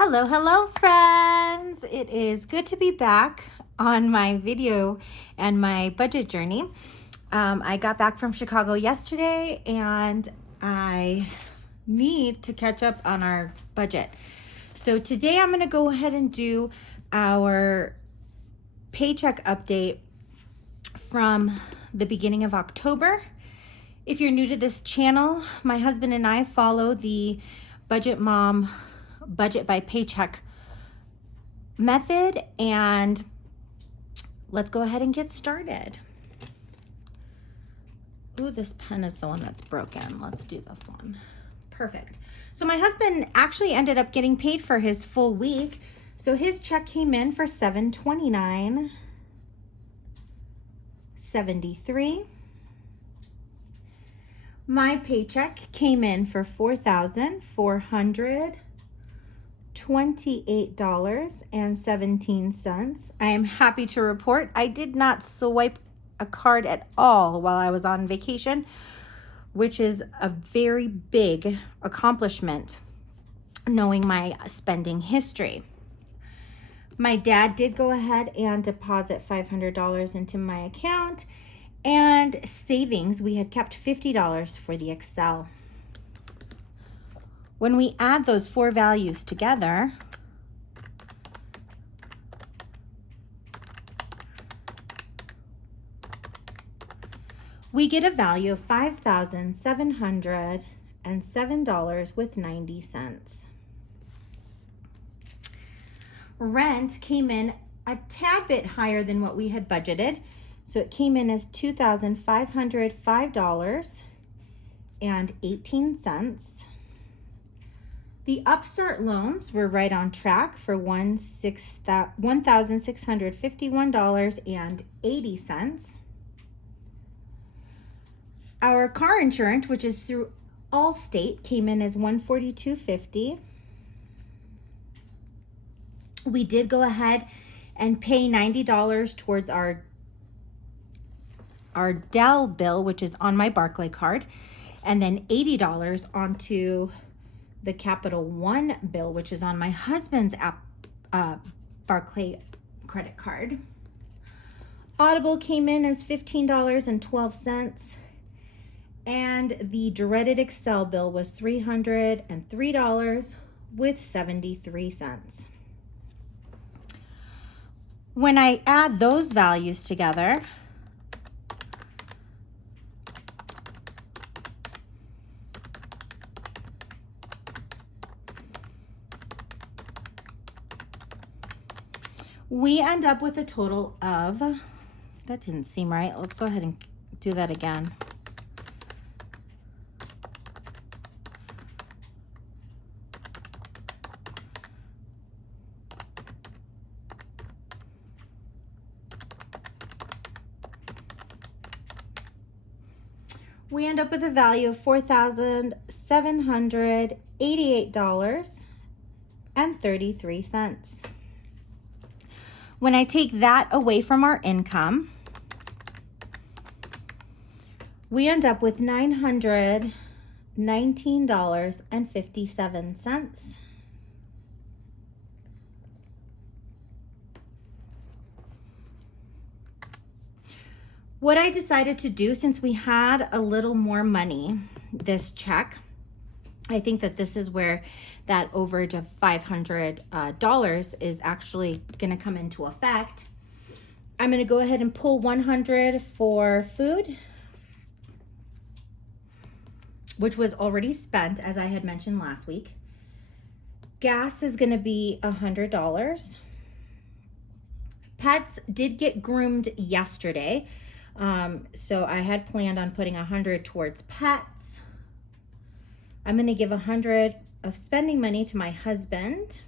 Hello, friends. It is good to be back on my video and my budget journey. I got back from Chicago yesterday and I need to catch up on our budget. So today I'm going to go ahead and do our paycheck update from the beginning of October. If you're new to this channel, my husband and I follow the Budget Mom budget by paycheck method, and let's go ahead and get started. Ooh, this pen is the one that's broken. Let's do this one. Perfect. So my husband actually ended up getting paid for his full week. So his check came in for $729.73. My paycheck came in for $4,428.17. I am happy to report I did not swipe a card at all while I was on vacation, which is a very big accomplishment knowing my spending history. My dad did go ahead and deposit $500 into my account, and savings, we had kept $50 for the Excel. When we add those four values together, we get a value of $5,707.90. Rent came in a tad bit higher than what we had budgeted. So it came in as $2,505.18. The Upstart loans were right on track for $1,651.80. Our car insurance, which is through Allstate, came in as $142.50. We did go ahead and pay $90 towards our Dell bill, which is on my Barclay card, and then $80 onto the Capital One bill, which is on my husband's Barclay credit card. Audible came in as $15.12, and the dreaded Excel bill was $303.73. When I add those values together, we end up with a total of, that didn't seem right. Let's go ahead and do that again. We end up with a value of $4,788.33. When I take that away from our income, we end up with $919.57. What I decided to do, since we had a little more money this check, I think that this is where that overage of $500 is actually going to come into effect. I'm going to go ahead and pull $100 for food, which was already spent, as I had mentioned last week. Gas is going to be $100. Pets did get groomed yesterday, so I had planned on putting $100 towards pets. I'm going to give $100 of spending money to my husband.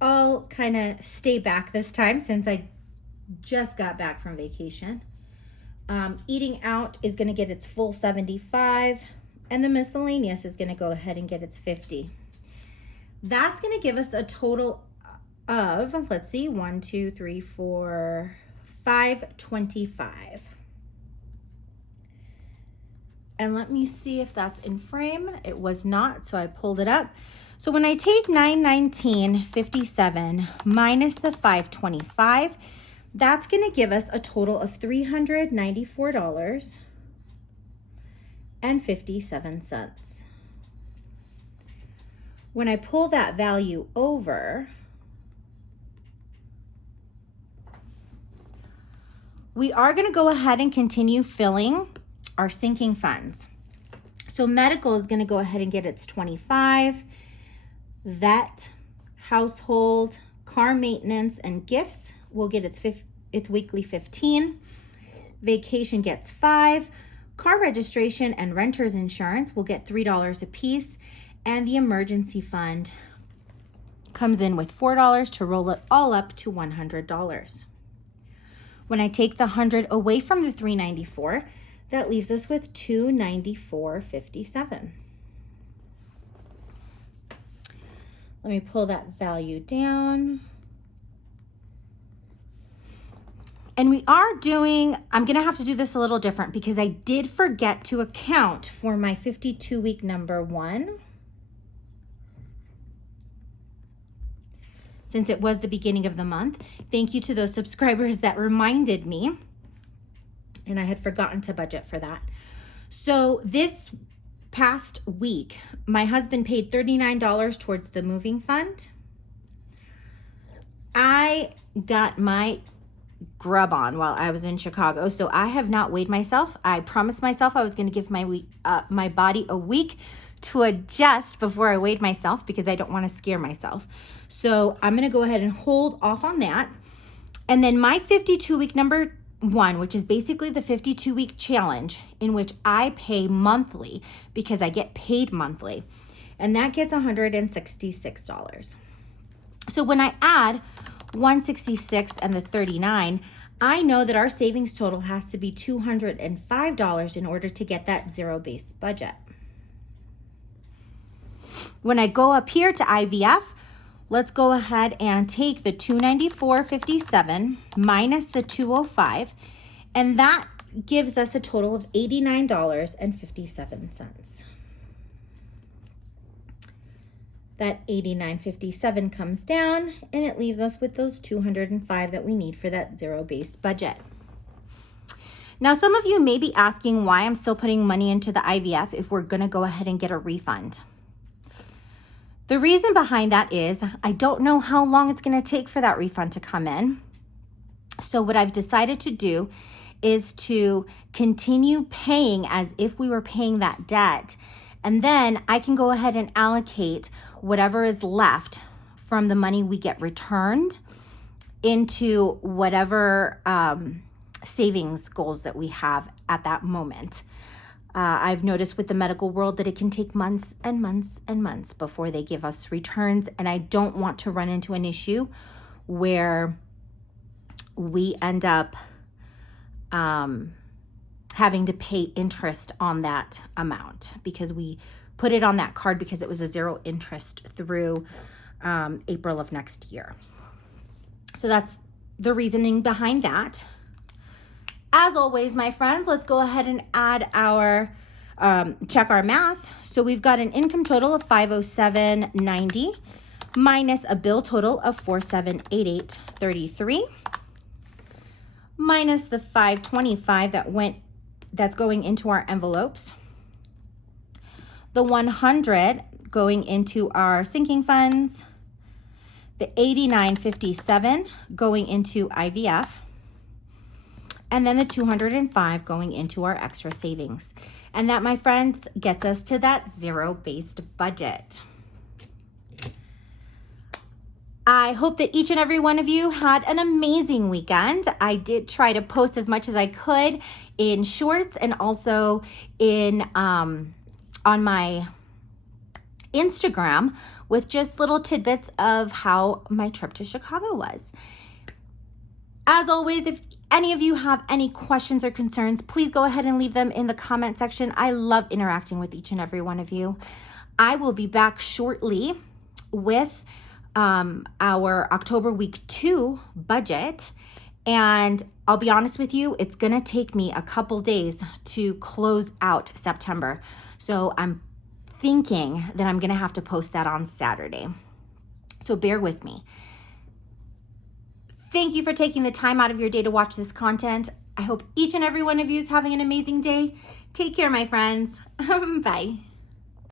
I'll kind of stay back this time since I just got back from vacation. Eating out is going to get its full $75, and the miscellaneous is going to go ahead and get its $50. That's going to give us a total of, let's see, 1, 2, 3, 4, $525. And let me see if that's in frame. It was not, so I pulled it up. So when I take $919.57 minus the $525, that's going to give us a total of $394.57. When I pull that value over, we are going to go ahead and continue filling our sinking funds. So medical is going to go ahead and get its 25, vet, household, car maintenance, and gifts will get its weekly 15. Vacation gets 5. Car registration and renter's insurance will get $3 a piece. And the emergency fund comes in with $4 to roll it all up to $100. When I take the 100 away from the 394, that leaves us with $294.57. Let me pull that value down. And we are doing, I'm going to have to do this a little different because I did forget to account for my 52-week number 1. Since it was the beginning of the month. Thank you to those subscribers that reminded me. And I had forgotten to budget for that. So this past week, my husband paid $39 towards the moving fund. I got my grub on while I was in Chicago, so I have not weighed myself. I promised myself I was going to give my body a week to adjust before I weighed myself because I don't want to scare myself. So I'm going to go ahead and hold off on that. And then my 52-week number 1, which is basically the 52-week challenge in which I pay monthly because I get paid monthly. And that gets $166. So when I add 166 and the 39, I know that our savings total has to be $205 in order to get that zero-based budget. When I go up here to IVF, let's go ahead and take the $294.57 minus the $205, and that gives us a total of $89.57. That $89.57 comes down, and it leaves us with those $205 that we need for that zero-based budget. Now, some of you may be asking why I'm still putting money into the IVF if we're going to go ahead and get a refund. The reason behind that is I don't know how long it's going to take for that refund to come in. So what I've decided to do is to continue paying as if we were paying that debt. And then I can go ahead and allocate whatever is left from the money we get returned into whatever savings goals that we have at that moment. I've noticed with the medical world that it can take months and months and months before they give us returns. And I don't want to run into an issue where we end up having to pay interest on that amount because we put it on that card because it was a zero interest through April of next year. So that's the reasoning behind that. As always, my friends, let's go ahead and add our, check our math. So we've got an income total of $507.90 minus a bill total of $4,788.33 minus the $525 that's going into our envelopes. The $100 going into our sinking funds. The $89.57 going into IVF. And then the $205 going into our extra savings. And that, my friends, gets us to that zero-based budget. I hope that each and every one of you had an amazing weekend. I did try to post as much as I could in shorts and also in on my Instagram with just little tidbits of how my trip to Chicago was. As always, if any of you have any questions or concerns, please go ahead and leave them in the comment section. I love interacting with each and every one of you. I will be back shortly with our October week 2 budget. And I'll be honest with you, it's going to take me a couple days to close out September. So I'm thinking that I'm gonna have to post that on Saturday. So bear with me. Thank you for taking the time out of your day to watch this content. I hope each and every one of you is having an amazing day. Take care, my friends. Bye.